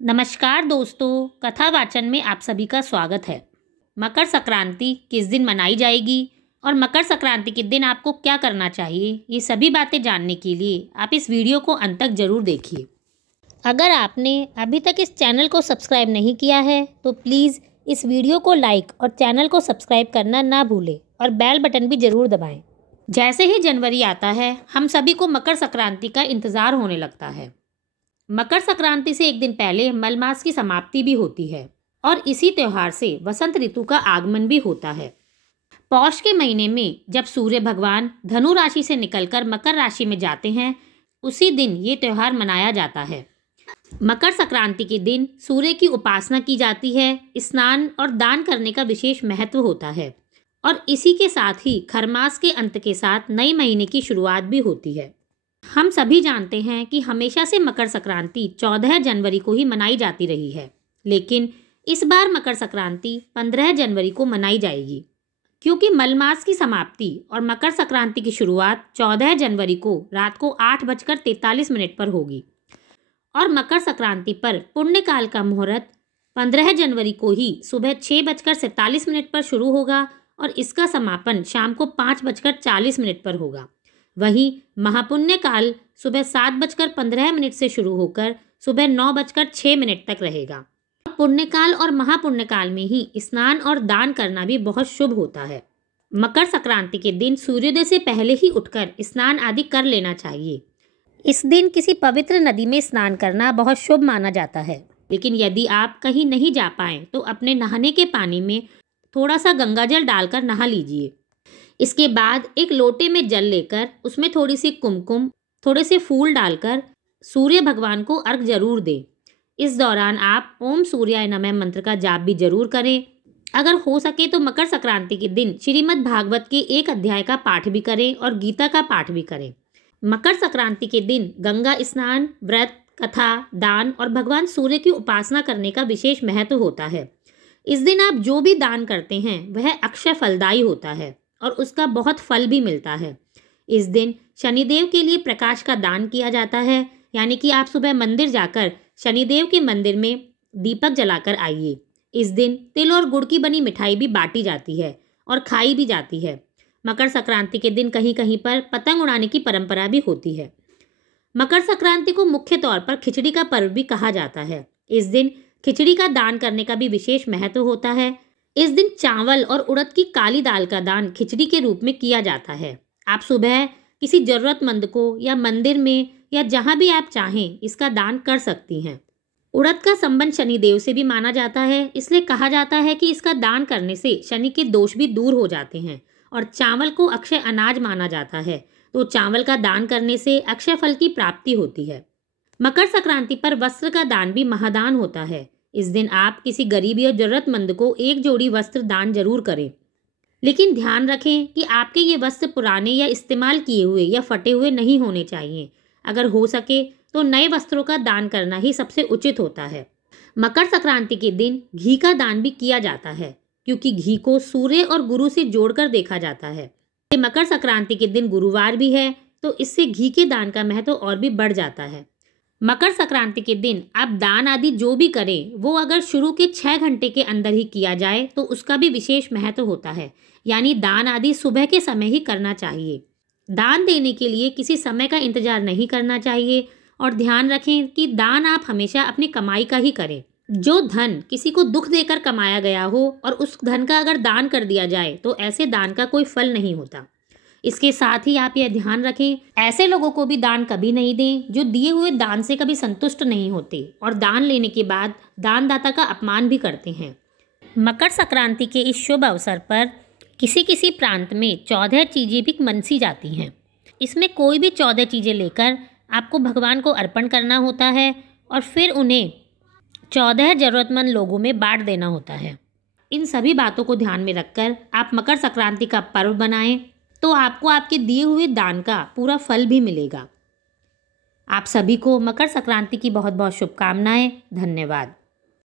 नमस्कार दोस्तों, कथा वाचन में आप सभी का स्वागत है। मकर संक्रांति किस दिन मनाई जाएगी और मकर संक्रांति के दिन आपको क्या करना चाहिए, ये सभी बातें जानने के लिए आप इस वीडियो को अंत तक जरूर देखिए। अगर आपने अभी तक इस चैनल को सब्सक्राइब नहीं किया है तो प्लीज़ इस वीडियो को लाइक और चैनल को सब्सक्राइब करना ना भूलें और बेल बटन भी ज़रूर दबाएँ। जैसे ही जनवरी आता है हम सभी को मकर संक्रांति का इंतज़ार होने लगता है। मकर संक्रांति से एक दिन पहले मलमास की समाप्ति भी होती है और इसी त्यौहार से वसंत ऋतु का आगमन भी होता है। पौष के महीने में जब सूर्य भगवान धनु राशि से निकलकर मकर राशि में जाते हैं, उसी दिन ये त्यौहार मनाया जाता है। मकर संक्रांति के दिन सूर्य की उपासना की जाती है, स्नान और दान करने का विशेष महत्व होता है और इसी के साथ ही खरमास के अंत के साथ नए महीने की शुरुआत भी होती है। हम सभी जानते हैं कि हमेशा से मकर संक्रांति 14 जनवरी को ही मनाई जाती रही है, लेकिन इस बार मकर संक्रांति 15 जनवरी को मनाई जाएगी क्योंकि मलमास की समाप्ति और मकर संक्रांति की शुरुआत 14 जनवरी को रात को 8:43 पर होगी और मकर संक्रांति पर पुण्यकाल का मुहूर्त 15 जनवरी को ही सुबह 6:47 पर शुरू होगा और इसका समापन शाम को 5:40 पर होगा। वहीं महापुण्य काल सुबह 7:15 से शुरू होकर सुबह 9:06 तक रहेगा। पुण्यकाल और महापुण्यकाल में ही स्नान और दान करना भी बहुत शुभ होता है। मकर संक्रांति के दिन सूर्योदय से पहले ही उठकर स्नान आदि कर लेना चाहिए। इस दिन किसी पवित्र नदी में स्नान करना बहुत शुभ माना जाता है, लेकिन यदि आप कहीं नहीं जा पाएं तो अपने नहाने के पानी में थोड़ा सा गंगाजल डालकर नहा लीजिए। इसके बाद एक लोटे में जल लेकर उसमें थोड़ी सी कुमकुम, थोड़े से फूल डालकर सूर्य भगवान को अर्घ जरूर दें। इस दौरान आप ओम सूर्याय नमः मंत्र का जाप भी जरूर करें। अगर हो सके तो मकर संक्रांति के दिन श्रीमद् भागवत के एक अध्याय का पाठ भी करें और गीता का पाठ भी करें। मकर संक्रांति के दिन गंगा स्नान, व्रत, कथा, दान और भगवान सूर्य की उपासना करने का विशेष महत्व होता है। इस दिन आप जो भी दान करते हैं वह अक्षय फलदायी होता है और उसका बहुत फल भी मिलता है। इस दिन शनिदेव के लिए प्रकाश का दान किया जाता है, यानी कि आप सुबह मंदिर जाकर शनिदेव के मंदिर में दीपक जलाकर आइए। इस दिन तिल और गुड़ की बनी मिठाई भी बांटी जाती है और खाई भी जाती है। मकर संक्रांति के दिन कहीं कहीं पर पतंग उड़ाने की परंपरा भी होती है। मकर संक्रांति को मुख्य तौर पर खिचड़ी का पर्व भी कहा जाता है। इस दिन खिचड़ी का दान करने का भी विशेष महत्व होता है। इस दिन चावल और उड़द की काली दाल का दान खिचड़ी के रूप में किया जाता है। आप सुबह किसी जरूरतमंद को या मंदिर में या जहां भी आप चाहें इसका दान कर सकती हैं। उड़द का संबंध शनिदेव से भी माना जाता है, इसलिए कहा जाता है कि इसका दान करने से शनि के दोष भी दूर हो जाते हैं। और चावल को अक्षय अनाज माना जाता है, तो चावल का दान करने से अक्षय फल की प्राप्ति होती है। मकर संक्रांति पर वस्त्र का दान भी महादान होता है। इस दिन आप किसी गरीब या जरूरतमंद को एक जोड़ी वस्त्र दान जरूर करें, लेकिन ध्यान रखें कि आपके ये वस्त्र पुराने या इस्तेमाल किए हुए या फटे हुए नहीं होने चाहिए। अगर हो सके तो नए वस्त्रों का दान करना ही सबसे उचित होता है। मकर संक्रांति के दिन घी का दान भी किया जाता है क्योंकि घी को सूर्य और गुरु से जोड़कर देखा जाता है। मकर संक्रांति के दिन गुरुवार भी है, तो इससे घी के दान का महत्व और भी बढ़ जाता है। मकर संक्रांति के दिन आप दान आदि जो भी करें वो अगर शुरू के 6 घंटे के अंदर ही किया जाए तो उसका भी विशेष महत्व होता है, यानी दान आदि सुबह के समय ही करना चाहिए। दान देने के लिए किसी समय का इंतजार नहीं करना चाहिए और ध्यान रखें कि दान आप हमेशा अपनी कमाई का ही करें। जो धन किसी को दुख देकर कमाया गया हो और उस धन का अगर दान कर दिया जाए तो ऐसे दान का कोई फल नहीं होता। इसके साथ ही आप यह ध्यान रखें, ऐसे लोगों को भी दान कभी नहीं दें जो दिए हुए दान से कभी संतुष्ट नहीं होते और दान लेने के बाद दानदाता का अपमान भी करते हैं। मकर संक्रांति के इस शुभ अवसर पर किसी किसी प्रांत में 14 चीज़ें भी मनसी जाती हैं। इसमें कोई भी 14 चीज़ें लेकर आपको भगवान को अर्पण करना होता है और फिर उन्हें 14 ज़रूरतमंद लोगों में बांट देना होता है। इन सभी बातों को ध्यान में रखकर आप मकर संक्रांति का पर्व बनाएं तो आपको आपके दिए हुए दान का पूरा फल भी मिलेगा। आप सभी को मकर संक्रांति की बहुत बहुत शुभकामनाएं। धन्यवाद।